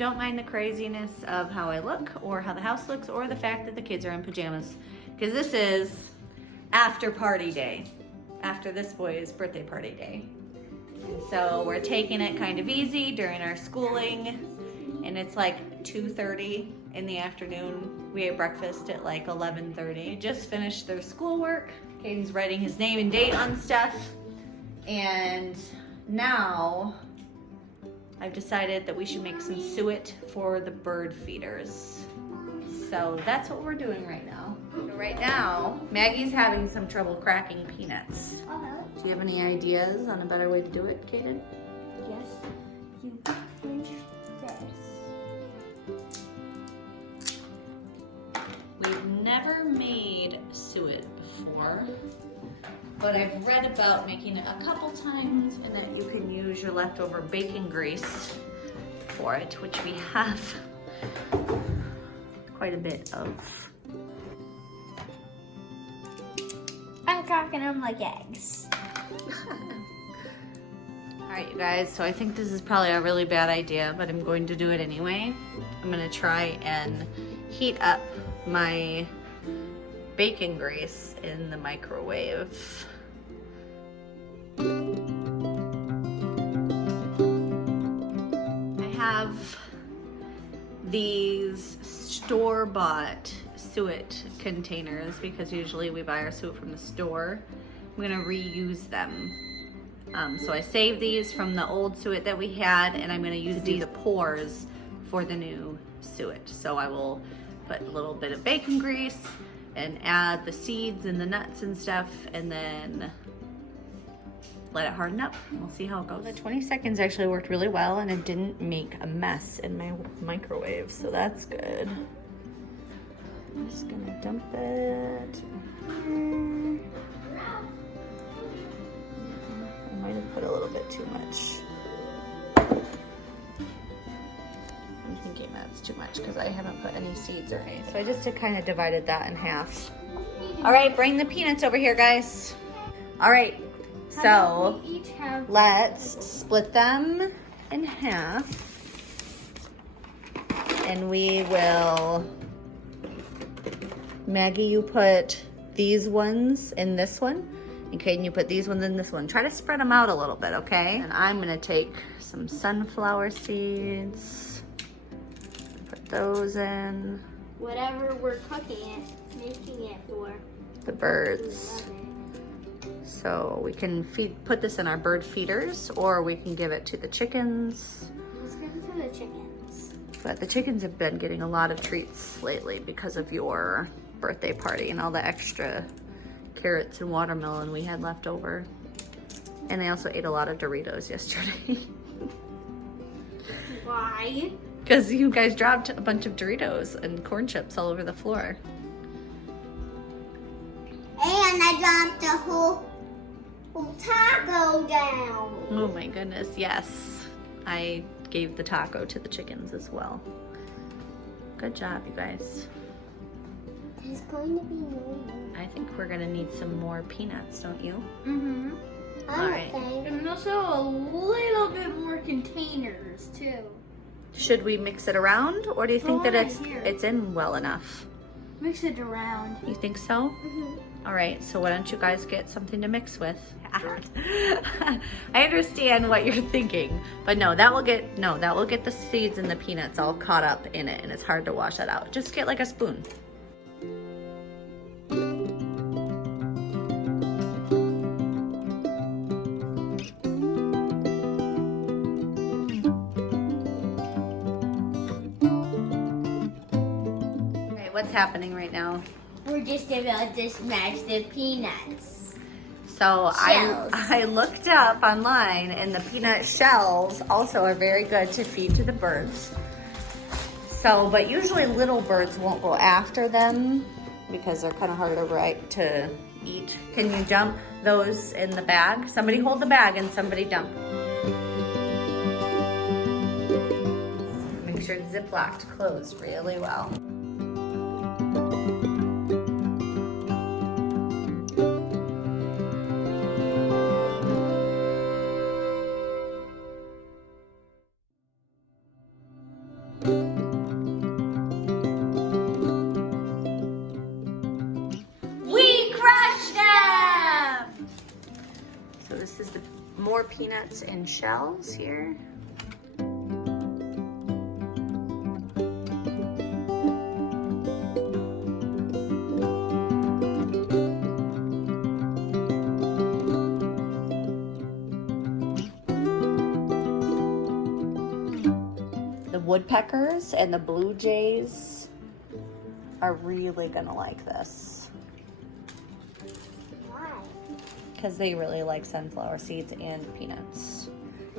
don't mind the craziness of how I look or how the house looks or the fact that the kids are in pajamas. Because this is after party day, after this boy's birthday party day. And so we're taking it kind of easy during our schooling, and it's like 2:30 in the afternoon. We ate breakfast at like 11:30. We just finished their schoolwork. Caden's writing his name and date on stuff. And now I've decided that we should make some suet for the bird feeders. So that's what we're doing right now. So right now, Maggie's having some trouble cracking peanuts. Do you have any ideas on a better way to do it, Caden? Yes. You pinch this. We've never made suet before, but I've read about making it a couple times and that you can use your leftover bacon grease for it, which we have quite a bit of. I'm cracking them like eggs. All right, you guys, so I think this is probably a really bad idea, but I'm going to do it anyway. I'm gonna try and heat up my bacon grease in the microwave. I have these store-bought suet containers because usually we buy our suet from the store. I'm gonna reuse them. So I saved these from the old suet that we had, and I'm gonna use these pores for the new suet. So I will put a little bit of bacon grease and add the seeds and the nuts and stuff, and then let it harden up. We'll see how it goes. The 20 seconds actually worked really well, and it didn't make a mess in my microwave, so that's good. I'm just gonna dump it. I might have put a little bit too much. I'm thinking that's too much because I haven't put any seeds or anything. So I just kind of divided that in half. All right, bring the peanuts over here, guys. All right, so let's split them in half. And we will, Maggie, you put these ones in this one. And Caden, you put these ones in this one. Try to spread them out a little bit, okay? And I'm gonna take some sunflower seeds, put those in. Whatever we're cooking it, making it for. The birds. So we can put this in our bird feeders, or we can give it to the chickens. Let's give it to the chickens. But the chickens have been getting a lot of treats lately because of your birthday party and all the extra carrots and watermelon we had left over. And they also ate a lot of Doritos yesterday. Why? Because you guys dropped a bunch of Doritos and corn chips all over the floor. And I dropped a whole taco down. Oh my goodness, yes. I gave the taco to the chickens as well. Good job, you guys. There's going to be more. I think we're gonna need some more peanuts, don't you? Mm-hmm. All right. And also a little bit more containers too. Should we mix it around, or do you think that here. it's in well enough? Mix it around. You think so? Mm-hmm. All right, so why don't you guys get something to mix with? I understand what you're thinking, but no, that will get the seeds and the peanuts all caught up in it, and it's hard to wash that out. Just get like a spoon. Okay, what's happening right now? We're just about to smash the peanuts. So Shells. I looked up online, and the peanut shells also are very good to feed to the birds. So, but usually little birds won't go after them because they're kind of hard to eat. Can you dump those in the bag? Somebody hold the bag and somebody dump. Make sure it's ziplocked closed really well. This is the more peanuts and shells here. The woodpeckers and the blue jays are really gonna like this. Why? Because they really like sunflower seeds and peanuts.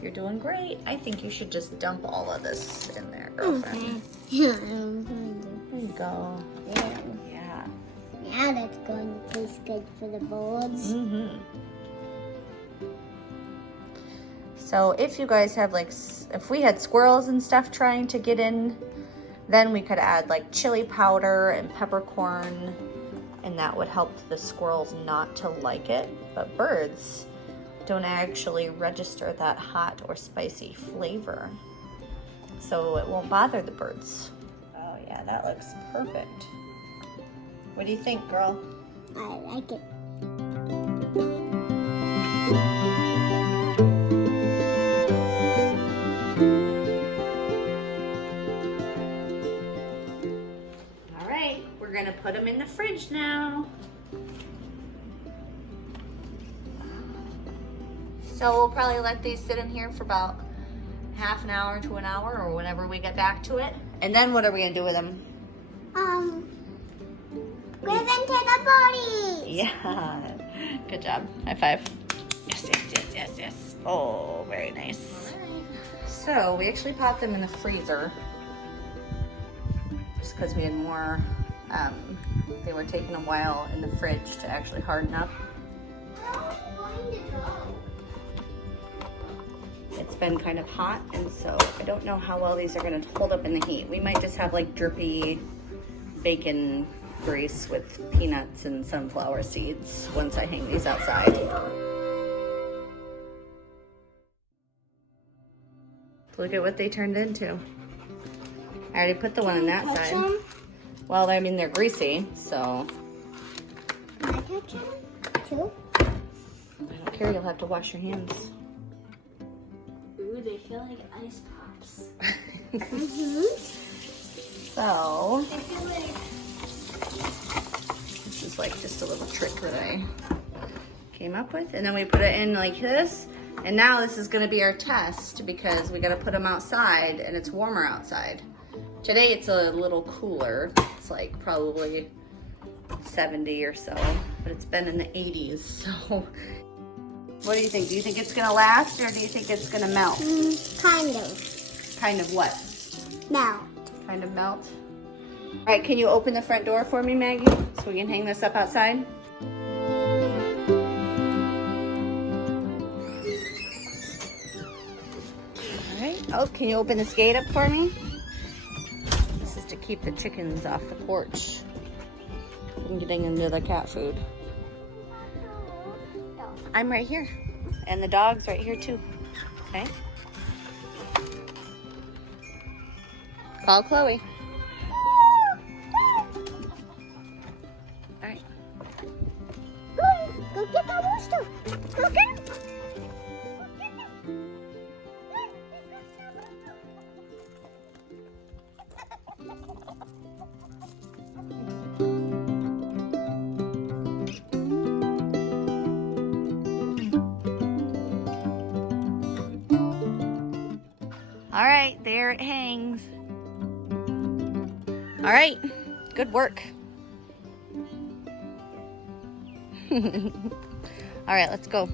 You're doing great. I think you should just dump all of this in there, girlfriend. Yeah. There you go. Yeah. Now that's going to taste good for the birds. Mm-hmm. So if you guys have like, if we had squirrels and stuff trying to get in, then we could add like chili powder and peppercorn, and that would help the squirrels not to like it. But birds don't actually register that hot or spicy flavor, so it won't bother the birds. Oh yeah, that looks perfect. What do you think, girl? I like it. All right, we're gonna put them in the fridge now. So we'll probably let these sit in here for about half an hour to an hour, or whenever we get back to it. And then what are we gonna do with them? Give them to the party. Yeah, good job. High five. Yes, yes, yes, yes, yes. Oh, very nice. So we actually popped them in the freezer just because we had more. They were taking a while in the fridge to actually harden up. It's been kind of hot, and so I don't know how well these are going to hold up in the heat. We might just have like drippy bacon grease with peanuts and sunflower seeds once I hang these outside. Look at what they turned into. I already put the one on that side. Them? Well, I mean, they're greasy, so. Can I touch them too? I don't care, you'll have to wash your hands. Ooh, they feel like ice pops. So, They feel like... this is like just a little trick that I came up with. And then we put it in like this. And now this is gonna be our test because we gotta put them outside and it's warmer outside. Today it's a little cooler. It's like probably 70 or so, but it's been in the 80s, so. What do you think? Do you think it's gonna last, or do you think it's gonna melt? Kind of. Kind of what? Melt. Kind of melt? All right, can you open the front door for me, Maggie? So we can hang this up outside? All right, oh, can you open this gate up for me? This is to keep the chickens off the porch from getting into the cat food. I'm right here. And the dog's right here too. Okay? Call Chloe. Alright. Go get that rooster. Go get him. All right, there it hangs. All right, good work. All right, let's go.